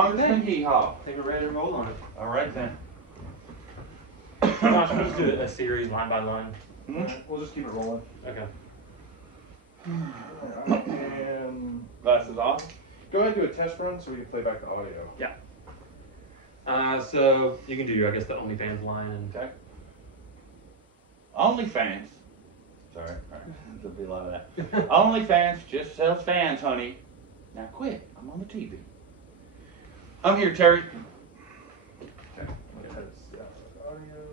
Congressman Hee Haw. I think we're ready to roll on it. All right then. Josh, we'll just do a series line by line. We'll just keep it rolling. Okay. And Glasses off. go ahead and do a test run so we can play back the audio. Yeah. So you can do, I guess, the OnlyFans line and. Okay. OnlyFans. Sorry. There'll be a lot of that. OnlyFans just sells fans, honey. Now quit. I'm on the TV. I'm here, Terry. Okay. Test audio.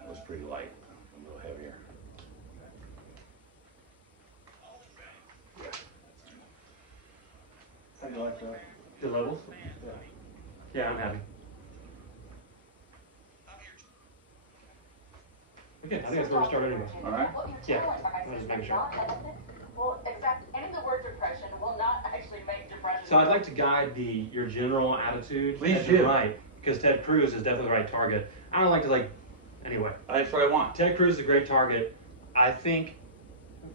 That was pretty light. A little heavier. How do you like that? The levels? Yeah, I'm happy. Okay, I think that's where we start anyway. All right. Yeah, I'm just making sure. Well, in fact, ending the word depression will not actually make depression. So I'd like to guide your general attitude. Please as you're do. right, because Ted Cruz is definitely the right target. I don't like to anyway. That's what I want. Ted Cruz is a great target. I think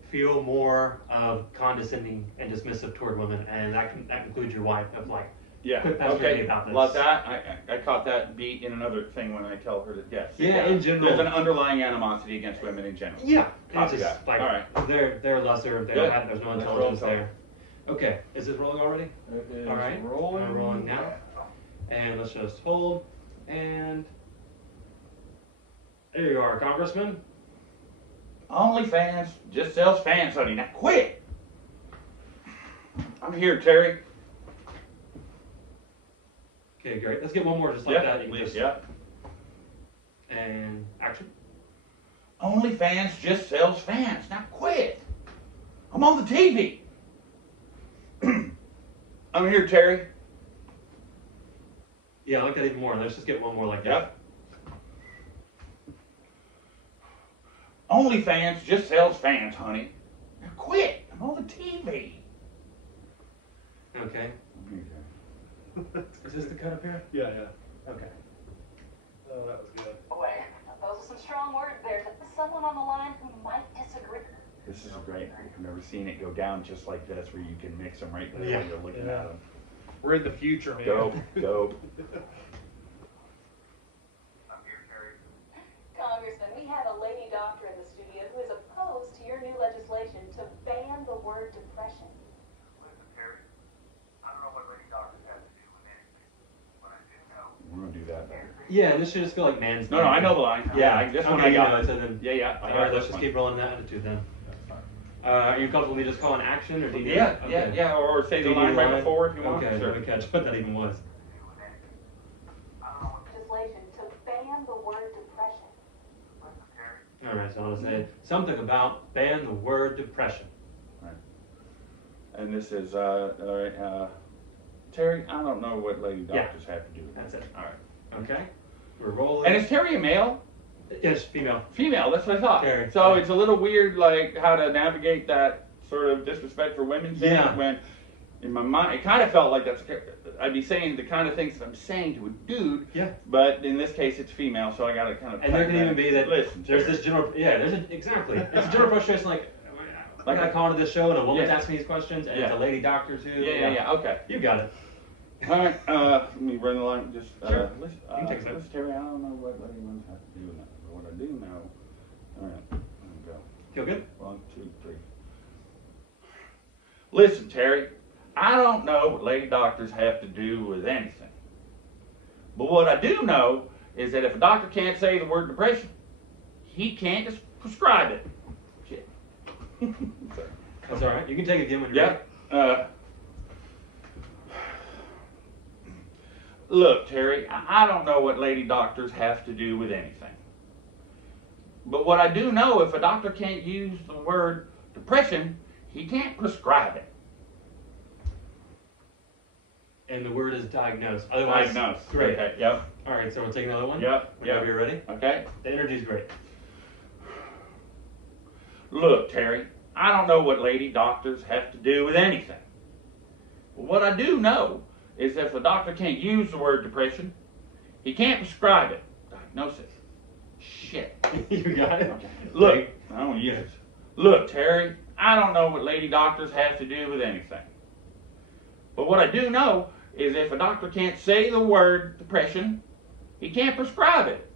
feel more of condescending and dismissive toward women, and that includes your wife. Of Yeah. quit pestering me Okay. about this. Love that. I caught that beat in another thing when I tell her that yes. Yeah, in general. There's an underlying animosity against women in general. Yeah, it's Copy just that. All right. they're lesser. They Good. don't have, there's no Let's intelligence roll there. Okay, is this rolling already? It is All right, rolling. I'm rolling now. And let's just hold. And there you are, Congressman. OnlyFans just sells fans, honey. Now quit. I'm here, Terry. Okay, great. Let's get one more just like Yep, that. You can please, just- yep. And action. OnlyFans just sells fans. Now quit. I'm on the TV. I'm here, Terry. Yeah, I like that even more. Let's just get one more like that. Yep. OnlyFans just sells fans, honey. Now quit. I'm on the TV. Okay. Is this the cut up here? Yeah. Okay. Oh, that was good. Boy, those are some strong words there. There's someone on the line who might disagree. This is great. I've never seen it go down just like this, where you can mix them right there Yeah. while you're looking Yeah. at them. We're in the future, man. Dope. Congressman, we have a lady doctor in the studio who is opposed to your new legislation to ban the word depression. Listen, Terry, I don't know what lady doctors have to do with anything, but I do know. We're gonna do that. Yeah, and this should just feel like man's. No, I know the line. Yeah, this one I you got. know it, so then, Yeah. all right, let's just keep rolling that attitude then. Are you comfortable with me just calling action, or do you need Yeah. Or say Do the you line need a right before if you want. Okay, Sure. let me catch what that even was. I don't know what. Legislation to ban the word depression. Listen, Terry, All right, so I'll say something about ban the word depression. And this is all right. Terry, I don't know what lady doctors have to do with That's that. it. All right. Okay. We're rolling. And is Terry a male? Yes, female. Female, that's what I thought. Terry. So Yeah. it's a little weird, like, how to navigate that sort of disrespect for women thing. Yeah. When in my mind, it kind of felt like I'd be saying the kind of things that I'm saying to a dude. Yeah. But in this case, it's female, so I got to kind of. And there can even be that Listen, there's Terry. this general, exactly. It's a general frustration, like I call into this show and a woman's asking me these questions, and it's a lady doctor too. Yeah. Okay. You got it. All right. Let me run the line. Just Sure. listen, You can take a second. listen, Terry. I don't know what lady ones have to do with that, but what I do know. All right. There we go. Feel good? 1, 2, 3. Listen, Terry, I don't know what lady doctors have to do with anything. But what I do know is that if a doctor can't say the word depression, he can't just prescribe it. Shit. Sorry. That's all right. You can take it again when you're ready. Yeah. Look, Terry, I don't know what lady doctors have to do with anything. But what I do know, if a doctor can't use the word depression, he can't prescribe it. And the word is diagnosed. Otherwise, Diagnosed. Great. Okay, yep. All right, so we'll take another one. Yep, Whenever yep. you're ready. Okay. The energy's great. Look, Terry, I don't know what lady doctors have to do with anything. But what I do know is if a doctor can't use the word depression, he can't prescribe it. Diagnose it. Shit. You got it? Okay. Look, I don't use it. Look, Terry, I don't know what lady doctors have to do with anything. But what I do know is if a doctor can't say the word depression, he can't prescribe it.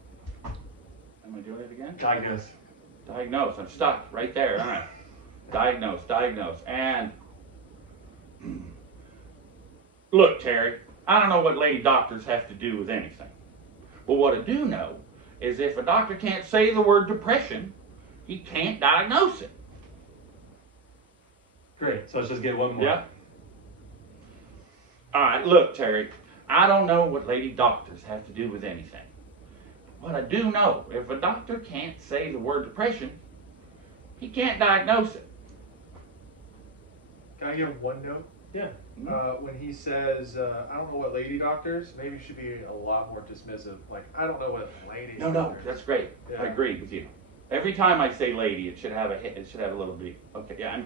Am I doing it again? Diagnose. Diagnose. I'm stuck right there. All right. Diagnose. And look, Terry, I don't know what lady doctors have to do with anything. But what I do know is if a doctor can't say the word depression, he can't diagnose it. Great. So let's just get one more. Yeah. All right, look, Terry, I don't know what lady doctors have to do with anything. But I do know if a doctor can't say the word depression, he can't diagnose it. Can I give one note? Yeah. When he says, I don't know what lady doctors, maybe he should be a lot more dismissive. Like, I don't know what lady No, doctors. that's great. Yeah. I agree with you. Every time I say lady, it should have a hit. It should have a little beat. Okay, yeah, I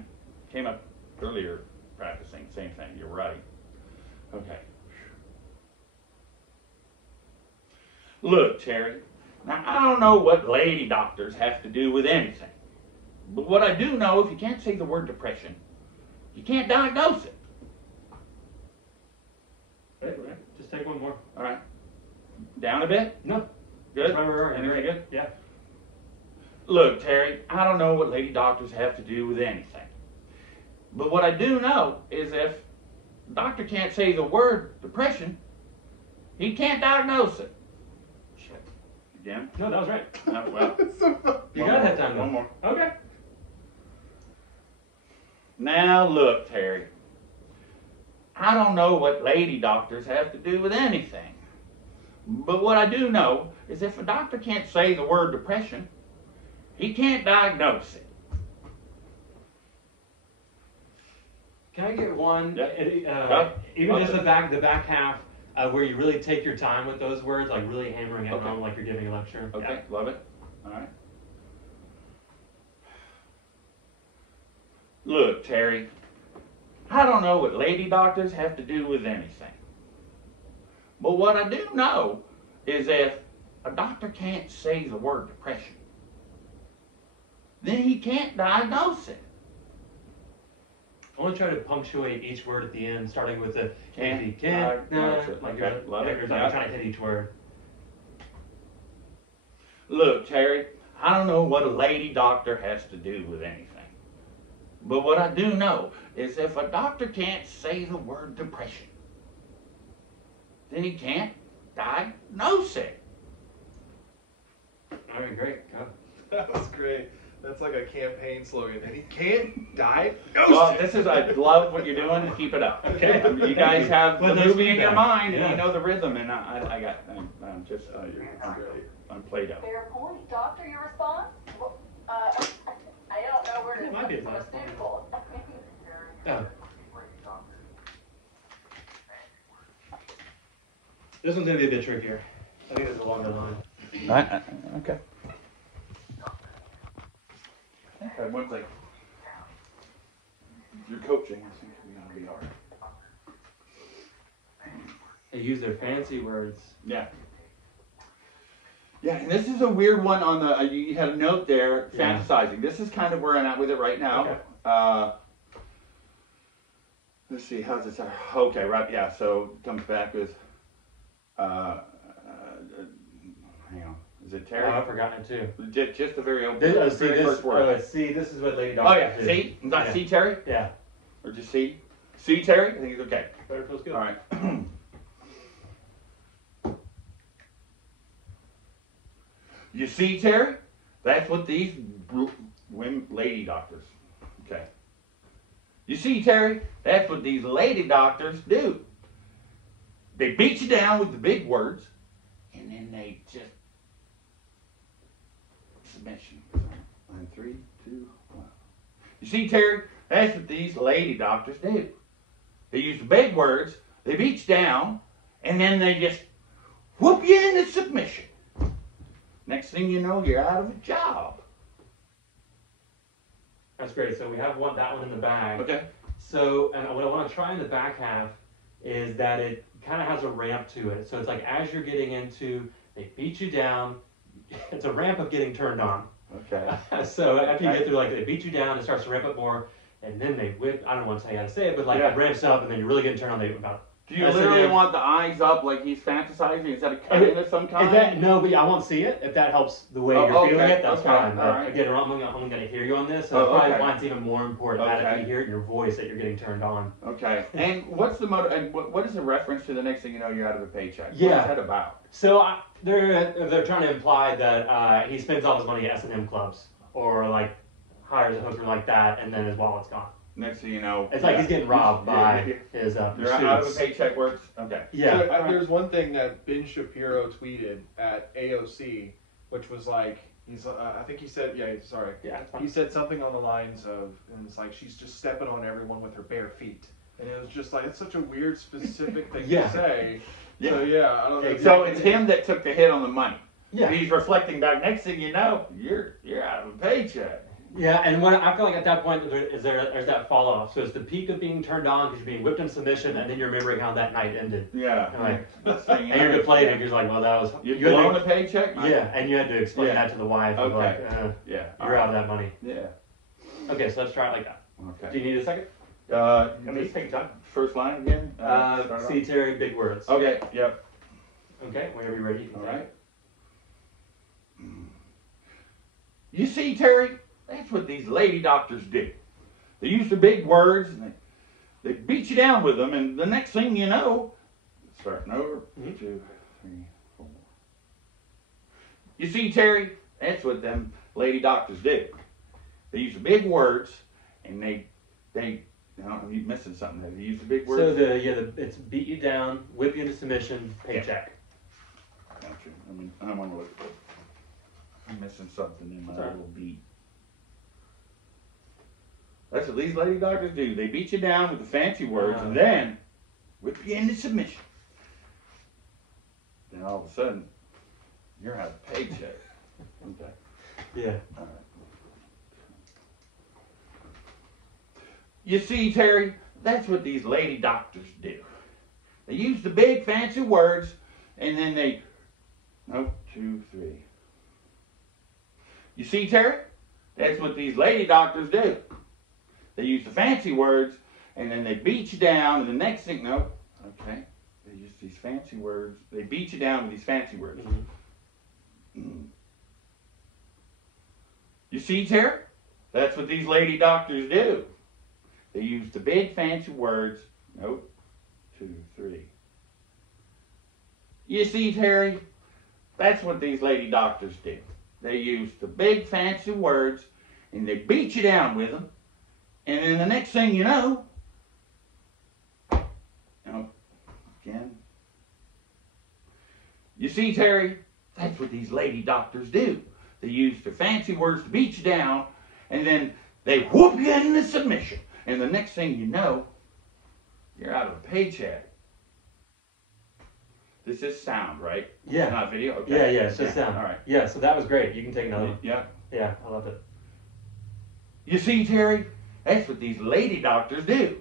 came up earlier practicing. Same thing. You're right. Okay. Look, Terry. Now I don't know what lady doctors have to do with anything, but what I do know, if you can't say the word depression, you can't diagnose it. Right. Just take one more. All right. Down a bit. No. Good. That's why we're Anything great. good? Yeah. Look, Terry, I don't know what lady doctors have to do with anything. But what I do know is if the doctor can't say the word depression, he can't diagnose it. Shit. Again? No, that was right. Well, You one gotta more. have time. One more. Okay. Now look, Terry, I don't know what lady doctors have to do with anything. But what I do know is if a doctor can't say the word depression, he can't diagnose it. Can I get one? Yeah. Even just the back half, where you really take your time with those words, like really hammering it Okay. home, like you're giving a lecture. Okay, love it. All right. Look, Terry, I don't know what lady doctors have to do with anything. But what I do know is if a doctor can't say the word depression, then he can't diagnose it. I want to try to punctuate each word at the end, starting with the Can't if he can't, diagnose it. like Okay, love it. you're Yeah. trying to hit each word. Look, Terry, I don't know what a lady doctor has to do with anything. But what I do know is if a doctor can't say the word depression, then he can't diagnose it. All right, great. Go. That was great. That's like a campaign slogan. And he can't diagnose Well, it. I love what you're doing. Keep it up. Okay. You guys have Well, the nice movie in your feedback. mind, and Yeah. you know the rhythm, and I'm played out. Fair point. Doctor, your response? Well, I don't know where to It might be his last pharmaceutical. Oh. This one's gonna be a bit trickier. I think it's a longer line. Okay. I think I went like you're coaching. I think we ought to be all right. They use their fancy words. Yeah. Yeah, and this is a weird one on the. You had a note there, Yeah. fantasizing. This is kind of where I'm at with it right now. Okay. Let's see, how's this? Okay, right. Yeah. So it comes back with. Hang on. Is it Oh, Terry? I've forgotten it too. Just the very open. This, very first word. this is what Lady Oh Doctor yeah. did. See? Not Yeah. see Terry? Yeah. Or just see? See Terry? I think it's okay. Better feels good. All right. You see, Terry? That's what these women, lady doctors. Okay. You see, Terry? That's what these lady doctors do. They beat you down with the big words, and then they just submission. On 3, 2, 1. You see, Terry? That's what these lady doctors do. They use the big words, they beat you down, and then they just whoop you into submission. Next thing you know, you're out of a job. That's great. So we have that one in the bag. Okay. So, and what I want to try in the back half is that it kind of has a ramp to it. So it's like as you're getting into, they beat you down, it's a ramp of getting turned on. Okay. So after you get through, like, they beat you down, it starts to ramp up more, and then they whip. I don't want to tell you how to say it, but like it ramps up, and then you're really getting turned on. They about. Do you literally want the eyes up like he's fantasizing? Is that a cut in of some kind? No, but I won't see it. If that helps the way you're feeling it, that's fine. But again, I'm only going to hear you on this, so that's probably why it's even more important that you hear it in your voice that you're getting turned on. Okay. And what's the motive? And what is the reference to the next thing you know you're out of a paycheck? Yeah. What's that about? So they're trying to imply that he spends all his money at S&M clubs or like hires a hooker like that, and then his wallet's gone. Next thing you know, it's like he's getting robbed by his You're out of a paycheck works. Okay. Yeah. So, there's one thing that Ben Shapiro tweeted at AOC, which was like, I think he said, sorry. Yeah. He said something on the lines of, and it's like, she's just stepping on everyone with her bare feet. And it was just like, it's such a weird, specific thing to say. Yeah. So, I don't know. Exactly. So it's him that took the hit on the money. Yeah. He's reflecting back. Next thing you know, you're out of a paycheck. Yeah, and when I feel like at that point there's that fall off. So it's the peak of being turned on because you're being whipped in submission, and then you're remembering how that night ended. Yeah. And you're deflated because you're like, well, that was you blown a paycheck. Yeah, and you had to explain that to the wife. Okay. Like, you're out of that money. Yeah. Okay, so let's try it like that. Okay. Do you need a second? Just take time. First line again. See, Terry, big words. Okay. Yep. Okay. Whenever you're ready. You can All right. You see, Terry. That's what these lady doctors do. They use the big words and they beat you down with them, and the next thing you know, starting over, 2, 3, 4. You see, Terry, that's what them lady doctors do. They use the big words, and they I don't know, you're missing something there. They use the big words. So it's beat you down, whip you into submission, paycheck. Gotcha. I want to look at this. I'm missing something in my little beat. That's what these lady doctors do. They beat you down with the fancy words and then whip you into submission. Then all of a sudden, you're out of paycheck. Okay. Yeah. All right. You see, Terry, that's what these lady doctors do. They use the big fancy words and then they... 2, 3. You see, Terry? That's what these lady doctors do. They use the fancy words, and then they beat you down, and the next thing, they use these fancy words. They beat you down with these fancy words. You see, Terry? That's what these lady doctors do. They use the big fancy words. 2, 3. You see, Terry? That's what these lady doctors do. They use the big fancy words, and they beat you down with them. And then the next thing you know, again. You see, Terry, that's what these lady doctors do. They use the fancy words to beat you down, and then they whoop you into submission. And the next thing you know, you're out of a paycheck. This is sound, right? Yeah. Not video? Okay. Yeah, it's just sound. All right. Yeah, so that was great. You can take another one. Yeah. Yeah, I loved it. You see, Terry, that's what these lady doctors do.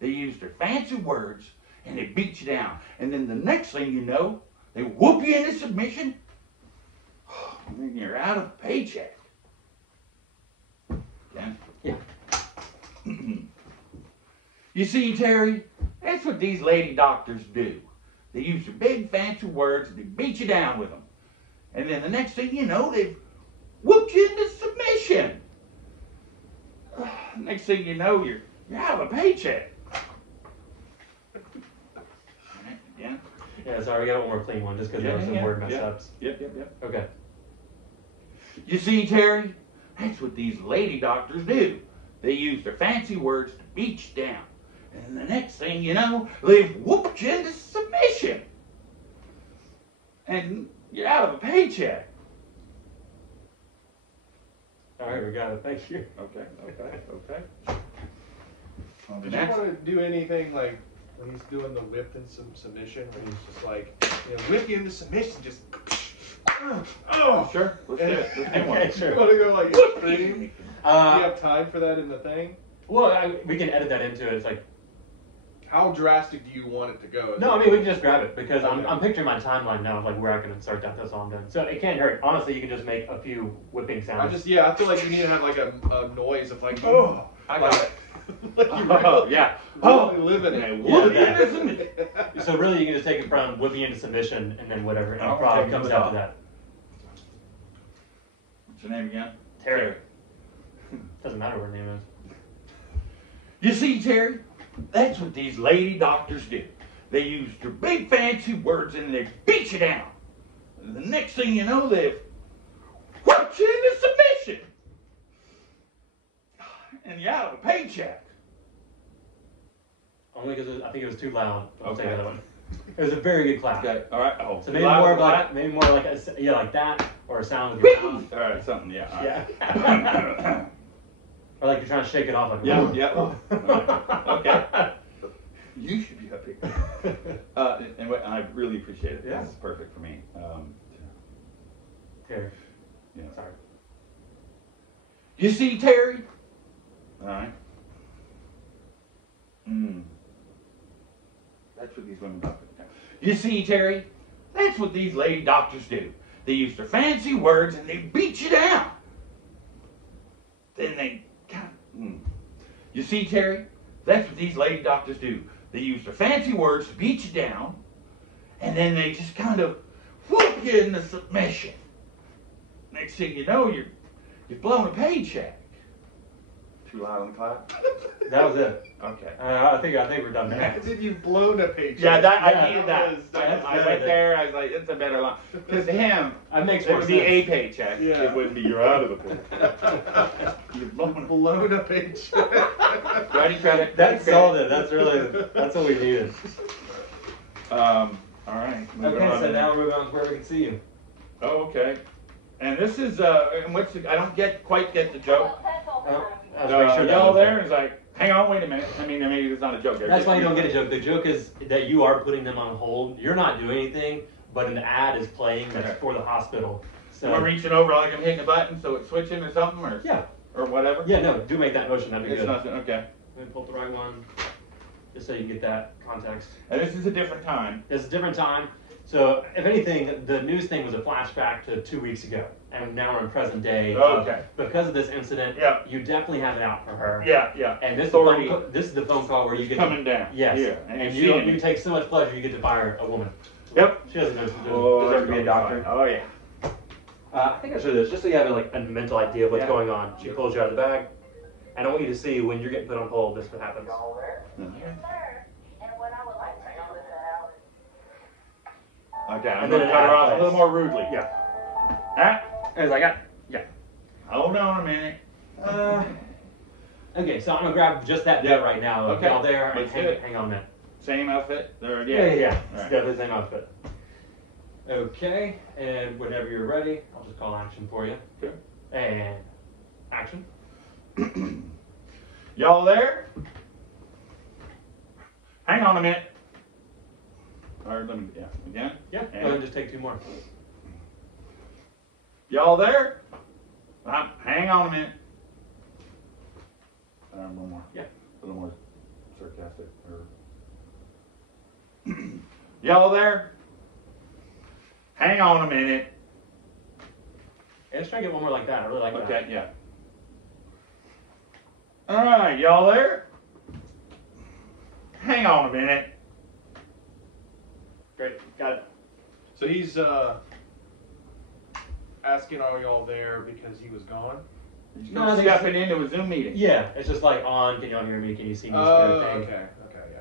They use their fancy words and they beat you down. And then the next thing you know, they whoop you into submission. And then you're out of a paycheck. Again? Yeah. You see, Terry, that's what these lady doctors do. They use their big fancy words and they beat you down with them. And then the next thing you know, they've whooped you into submission. Next thing you know, you're out of a paycheck. Again? Yeah, sorry, we got one more clean one just because there were some word mess ups. Yep. Okay. You see, Terry, that's what these lady doctors do. They use their fancy words to beat you down. And the next thing you know, they've whooped you into submission. And you're out of a paycheck. All right, we got it. Thank you. Okay. Did you want to do anything like when he's doing the whip and some submission, where he's just like, whip you into submission, just. Sure. Let's do it. Let's do one. Okay, sure. You want to go like extreme? Do you have time for that in the thing? Well, we can edit that into it. It's like, How drastic do you want it to go? No, I mean, we can just grab it because I'm picturing my timeline now of like where I can insert that. That's all I'm doing. So it can't hurt. Honestly, you can just make a few whipping sounds. I feel like you need to have like a noise of like, oh, I got it. like you really, yeah. really live in it. Yeah, isn't it? So really, you can just take it from whipping into submission and then whatever, and I'll probably take comes it after off. that. What's your name again? Terry. Doesn't matter what her name is. You see, Terry, that's what these lady doctors do. They use their big fancy words and they beat you down. And the next thing you know, they've worked you into submission. And you're out of a paycheck. Only because I think it was too loud. I'll take Okay. the other one. It was a very good clap. Okay, all right. Oh, So maybe more like like that, or a sound with your mouth. All right, something, yeah. All right. Yeah. Or like you're trying to shake it off. Like, Yeah, yeah. All right. Okay. You should be happy. Anyway, I really appreciate it. Yeah. This is perfect for me. Terry. Yeah. Sorry. You see, Terry? All right. That's what these women doctors do. You see, Terry? That's what these lady doctors do. They use their fancy words and they beat you down. Then they You see, Terry? That's what these lady doctors do. They use their fancy words to beat you down, and then they just kind of whoop you into submission. Next thing you know, you've blown a paycheck. Too loud on the clap? That was it. Okay. I think we're done now. Did you blown a paycheck? Yeah, Yeah, I needed that. that was I good. went there. I was like, it's a better line. Because to him, That makes it more would sense. be a paycheck. Yeah. It wouldn't be you're out of the paycheck. You're blown. Blown a paycheck. Ready credit. That's solid. That's what we needed. All right. moving Okay, on. so now we're moving on to where we can see you. Oh, okay. And this is and what's the, I don't quite get the joke. Well, that's all the time we I was making sure that Y'all was there is like, hang on, wait a minute. I mean, maybe it's not a joke. That's why you don't get a joke. The joke is that you are putting them on hold. You're not doing anything, but an ad is playing that's Okay. for the hospital. Am I So reaching over like I'm hitting a button so it's switching or something or yeah, whatever? yeah, no, do make that motion. That'd be It's good. nothing. Okay. Let me pull up the right one, just so you can get that context. And this is a different time. It's a different time. So if anything, the news thing was a flashback to 2 weeks ago, and now we're in present day. Okay. Because of this incident, Yeah. you definitely have it out for her. Yeah, yeah. And this Authority is the phone call where you get coming down. Yes. Yeah. And you see you take so much pleasure you get to fire a woman. Yep. She doesn't deserve to be a doctor. Oh yeah. I think I should do this just so you have like a mental idea of what's Yeah. going on. She pulls you out of the bag, and I want you to see when you're getting put on hold. This is what happens. Yes, sir. And what I would like to do is Okay, I'm And going then to cut her off a plays. little more rudely. Yeah. Ah, As I got. Yeah. hold on a minute. Okay, so I'm gonna grab just that bit right now. Okay. Y'all there? Let's do Hang, it. hang on a minute. Same outfit? Or, Yeah. All It's right. definitely the same outfit. Okay, and whenever you're ready, I'll just call action for you. Okay. And action. Y'all there? Hang on a minute. Or let me, again. Yeah. Go And- ahead and just take two more. Y'all there? Hang on a minute. One more. Yeah. A little more sarcastic. Or y'all there? Hang on a minute. Hey, let's try to get one more like that. I really like that. Okay, yeah. All right, y'all there? Hang on a minute. Great. Got it. So he's asking, are y'all there because he was gone? He's No, I think stepping into a Zoom meeting. Yeah, it's just like on. Can y'all hear me? Can you see me? Oh, Kind of thing. okay, yeah.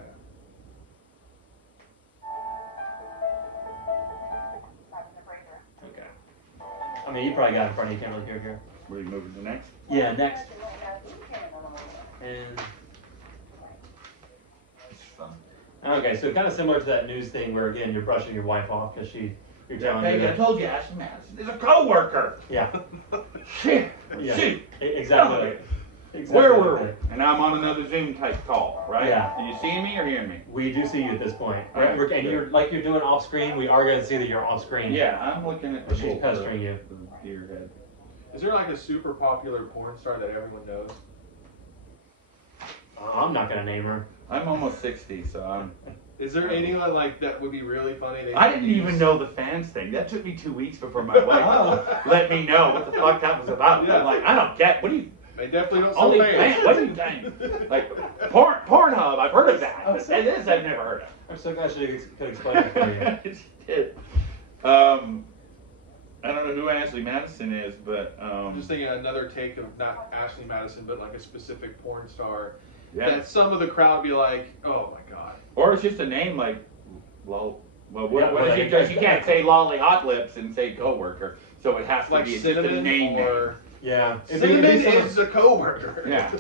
Okay. I mean, you probably got it in front of you. Can't really hear here. Were you moving to next? Yeah. Next. And It's fun. okay, so kind of similar to that news thing where again you're brushing your wife off because you're telling her. Peggy, I that- told you, Ashley Madison is a co-worker. Yeah. Shit. Yeah. Shoot. Exactly. Where Exactly were like we? that. And I'm on another Zoom type call, right? Yeah. Are you seeing me or hearing me? We do see you at this point. All right, And good. you're like you're doing off screen. We are going to see that you're off screen. Yeah, I'm looking at the She's pestering you. the deer head. Is there like a super popular porn star that everyone knows? I'm not gonna name her. I'm almost 60, so I'm. Is there anyone like that would be really funny? I didn't even know the fans thing. That took me 2 weeks before my wife let me know what the fuck that was about. Yeah. I'm like, I don't get. What do you? They definitely don't Only sell fans. fans. What are you saying? Like Pornhub. I've heard of that. But this I've never heard of. I'm so glad she could explain it for you. She did. I don't know who Ashley Madison is, but I'm just thinking another take of not Ashley Madison, but like a specific porn star. yeah. That some of the crowd be like, oh my god. Or it's just a name like, well, what Yeah, is it? Because you can't say Lolly Hot Lips and say coworker, so it has to Like be just a cinnamon name. or Yeah. cinnamon is a coworker. Yeah.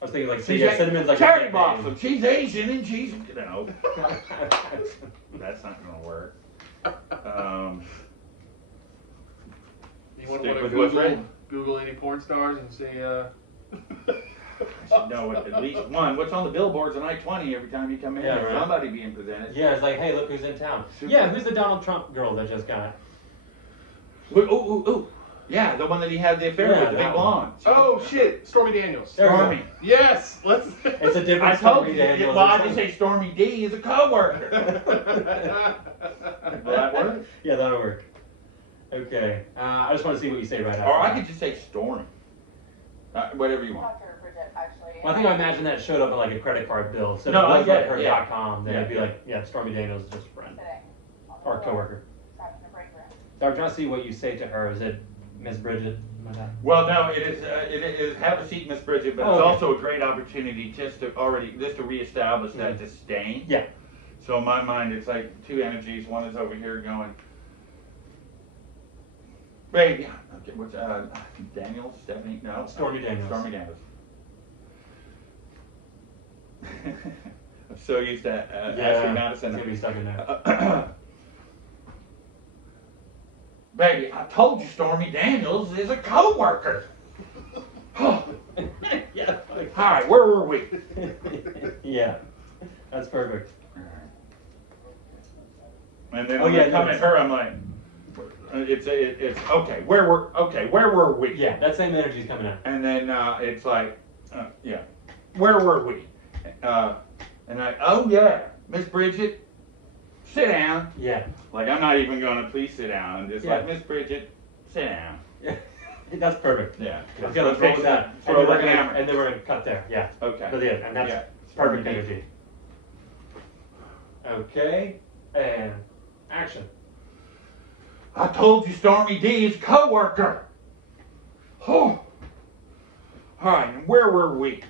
I was thinking like, She's yeah, cinnamon's like Cherry a Blossom. She's Asian and she's that's not gonna work. You want Stick to with what's right. Google any porn stars and say, I should know what, at least one. What's on the billboards on I-20 every time you come in? Yeah, There's right. somebody being presented. Yeah, it's like, hey, look who's in town. Super. Yeah, who's the Donald Trump girl that just got? Ooh. Yeah, the one that he had the affair Yeah, with, the big that one. blonde. oh shit, Stormy Daniels. There we go. Stormy. Yes, let's. It's a I different told Stormy you. Daniels. Well, I didn't say Stormy D is a coworker. Will that work? Yeah, that'll work. Okay. I just want to see what you say right after. Or I that. could just say Stormy. Whatever you want. Dr. Bridget, actually. Well, I think I imagine that showed up on like a credit card bill. So No, if it I was get like it, her yeah. .com, then Yeah, it'd be yeah. like, yeah, Stormy Daniels is just a friend Today. or coworker. Starting the break room. So I'm trying to see what you say to her. Is it Miss Bridget? Well, no, it is have a seat, Miss Bridget, but Oh, it's okay. also a great opportunity just to reestablish that disdain. Yeah. So in my mind, it's like two energies. One is over here going, baby. Okay, what's Daniels? Stephanie? No, Stormy Daniels. Stormy Daniels. I'm so used to Ashley Madison. It's gonna be stuck in there. Baby, I told you Stormy Daniels is a coworker. Yeah. All right, where were we? Yeah. That's perfect. And then Oh, when yeah, I come no, at her, I'm like, it's okay. Where were we? Yeah, that same energy's coming out. And then it's like, yeah, where were we? Oh yeah, Miss Bridget, sit down. Yeah. Like I'm not even gonna please sit down. I'm just Yeah. like Miss Bridget, sit down. That's perfect. Yeah. Okay, let's roll with that. Throw And then, the hammer. and then we're gonna cut there. Yeah. Okay. But yeah, and that's Yeah. perfect energy. Okay, and action. I told you Stormy D is coworker. Oh. All right, and where were we?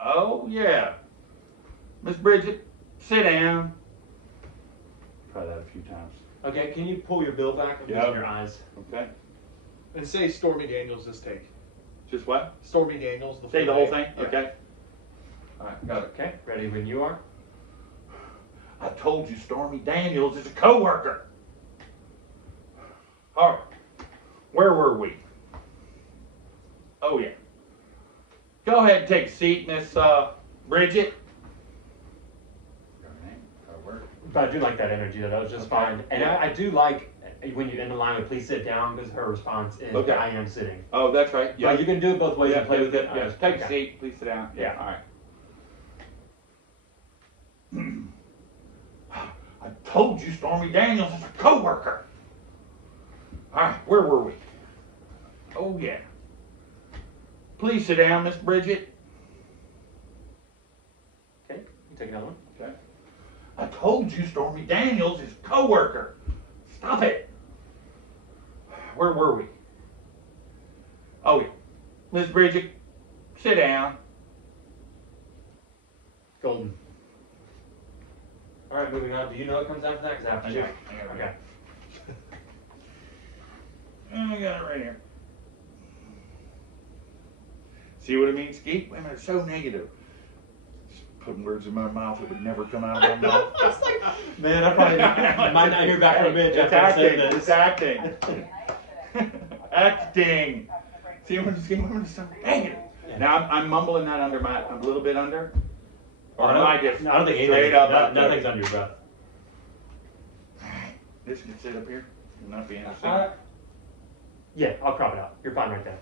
Oh yeah, Miss Bridget, sit down. Try that a few times. Okay, can you pull your bill back? I'm Yeah. using your eyes. Okay. And say Stormy Daniels this take. Just what? Stormy Daniels. Say the whole full thing. name. Yeah. Okay. All right, got it. Okay, ready when you are. I told you Stormy Daniels is a coworker. All right. Where were we? Oh yeah. Go ahead and take a seat, Miss Bridget. But I do like that energy, though. That was just Okay. fine. And Yeah. I do like when you end the line with "please sit down" because her response is Okay. "I am sitting." Oh, that's right. Yeah, you can do it both ways and play with it. Yes, take a Okay. seat. Please sit down. Yeah. All right. I told you Stormy Daniels is a coworker. All right, where were we? Oh yeah. Please sit down, Miss Bridget. Okay, you take another one. Okay. I told you Stormy Daniels is a coworker. Stop it. Where were we? Oh yeah. Miss Bridget, sit down. Golden. All right, moving on. Do you know what comes after that? Because after I you. got it. I got it. Okay. I got it right here. See what I mean, Skeet? Women are so negative. Just putting words in my mouth that would never come out of my mouth. Man, I probably might not hear back from Mitch It's after I say acting. this. It's acting. Acting. See, women are so negative. Now I'm mumbling that under my, a little bit under. Or am I just I don't think straight up? nothing's under your breath. This can sit up here. Will not be interesting. Yeah, I'll crop it out. You're fine right there.